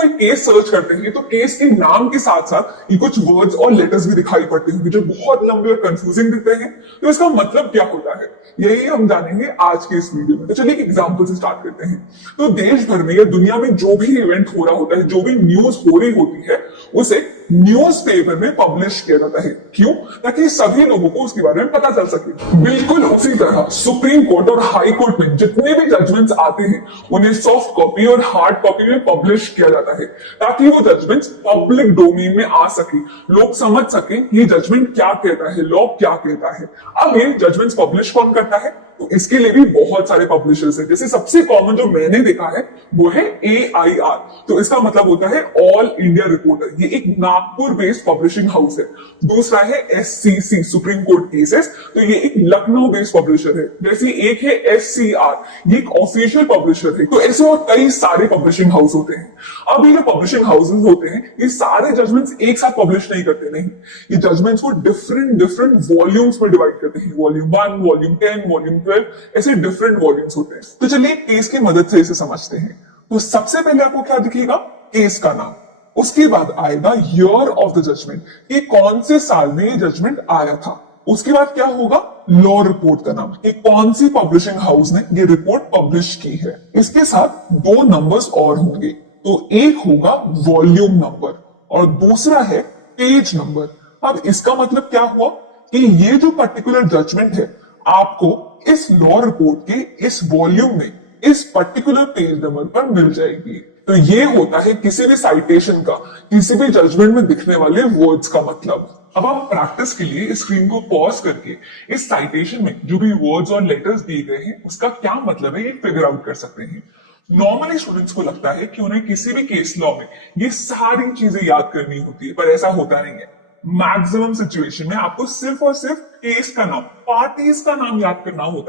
कोई case search करते हैं तो केस के नाम के साथ साथ ये कुछ वर्ड्स और लेटर्स भी दिखाई पड़ते हैं जो बहुत लंबे और कंफ्यूजिंग दिखते हैं। तो इसका मतलब क्या होता है, यही हम जानेंगे आज के इस वीडियो में। तो चलिए एक एग्जांपल से स्टार्ट करते हैं। तो देश भर में या दुनिया में जो भी इवेंट हो रहा होता है, जो भी न्यूज हो रही होती है, उसे न्यूज़पेपर में पब्लिश किया जाता है। क्यों? ताकि सभी लोगों को उसके बारे में पता चल सके। बिल्कुल उसी तरह सुप्रीम कोर्ट और हाई कोर्ट में जितने भी जजमेंट्स आते हैं उन्हें सॉफ्ट कॉपी और हार्ड कॉपी में पब्लिश किया जाता है, ताकि वो जजमेंट्स पब्लिक डोमेन में आ सके, लोग समझ सके ये जजमेंट क्या कहता है, लॉ क्या कहता है। अब ये जजमेंट्स पब्लिश कौन करता है? तो इसके लिए भी बहुत सारे पब्लिशर्स हैं। जैसे सबसे कॉमन जो मैंने देखा है वो है AIR। तो इसका मतलब होता है ऑल इंडिया रिपोर्टर। ये एक नागपुर बेस्ड पब्लिशिंग हाउस है। दूसरा है SCC सुप्रीम कोर्ट केसेस, तो ये एक लखनऊ बेस्ड पब्लिशर है। जैसे एक है SCR, ये एक ऑफिशियल पब्लिशर है। तो ऐसे और कई सारे पब्लिशिंग हाउस होते हैं। अब ये जो पब्लिशिंग हाउसेस होते हैं ये सारे जजमेंट्स एक साथ पब्लिश नहीं करते, नहीं, ये जजमेंट्स को डिफरेंट वॉल्यूम्स में डिवाइड करते हैं। वॉल्यूम 1, वॉल्यूम 10, वॉल्यूम 12, ऐसे डिफरेंट वॉल्यूम्स होते हैं। तो चलिए केस की मदद से इसे समझते हैं। तो सबसे पहले आपको क्या दिखेगा? केस का नाम। उसके बाद आएगा ईयर ऑफ द जजमेंट, कि कौन से साल में ये जजमेंट आया था। उसके बाद क्या होगा? लॉ रिपोर्ट का नाम, कि कौन सी पब्लिशिंग हाउस ने ये रिपोर्ट पब्लिश की है। इसके साथ दो नंबर्स और होंगे। तो एक होगा वॉल्यूम नंबर और दूसरा है पेज नंबर। अब इसका मतलब क्या हुआ कि ये जो पर्टिकुलर जजमेंट है आपको इस लॉ रिपोर्ट के इस वॉल्यूम में इस पर्टिकुलर पेज नंबर पर मिल जाएगी। तो ये होता है किसी भी साइटेशन का, किसी भी जजमेंट में दिखने वाले वर्ड्स का मतलब। अब आप प्रैक्टिस के लिए स्क्रीन को पॉज करके इस साइटेशन में जो भी वर्ड्स और लेटर्स दिए गए हैं उसका क्या मतलब है ये फिगर आउट कर सकते हैं। नॉर्मली स्टूडेंट्स को लगता है कि उन्हें किसी भी केस लॉ में ये सारी चीजें याद करनी होती है, पर ऐसा होता नहीं है। मैक्सिमम सिचुएशन में आपको सिर्फ और सिर्फ केस का नाम, पार्टीज का नाम याद करना होता है।